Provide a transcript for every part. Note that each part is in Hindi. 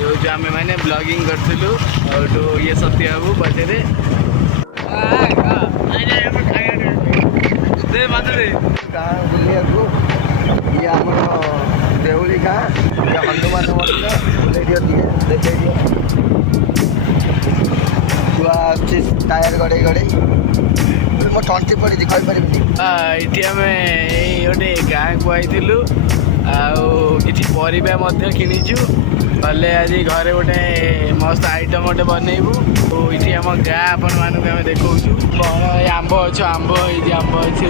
जो आम मैंने ब्लॉगिंग करूँ और ये सत्य बाबू पचरे गाँ बुलिया ये आम देउली गाँ हनुमान मंदिर देखे छुआ टायर गड़े गड़े मो टंटी पड़ी कहीपर ये आम गोटे गाँ को आईलु आछि पर किणीचु गले आज घरे गोटे मस्त आइटम गोटे बनइबू ये आम गाँ आपण मानक आम देखा आंब अच्छे आंब आंब अच्छे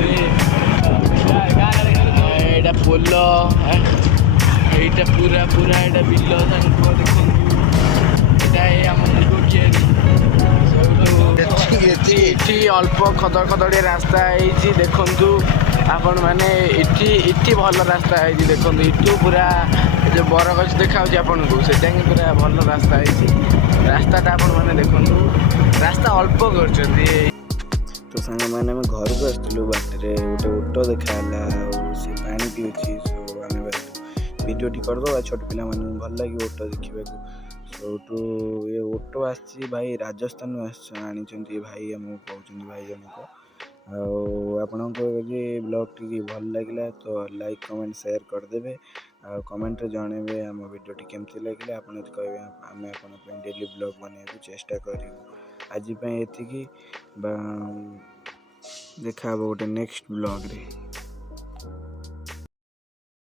यहाँ पोल यहाँ पूरा पूरा यहाँ बिल देखिए अल्प खदड़ खदड़िया रास्ता है देखु आपण मैंने इटी भल रास्ता है देखो इटू पूरा जो बरगछ देखा आपन को से पूरा भल रास्ता है रास्ताटा आपण मैंने देखु रास्ता अल्प कर तो सांग मैंने घर को आसलु बाटे गोटे ओटो देखाला से पानी पीछे सो आम भिडियो करदे छोट पिला मानू भल लगे ओटो देखा सौटू ये ओटो आसी भाई राजस्थान आनी भाई आम कहते भाई जनक आपण ब्लॉग टी भल लगे तो लाइक कमेंट शेयर करदे आ कमेंट जनइबे आम वीडियो केमती लगे आप कहे आम आप डेली ब्लॉग बनवाक चेष्टा करूँ आज एति देखा गोटे नेक्स्ट ब्लॉग रे।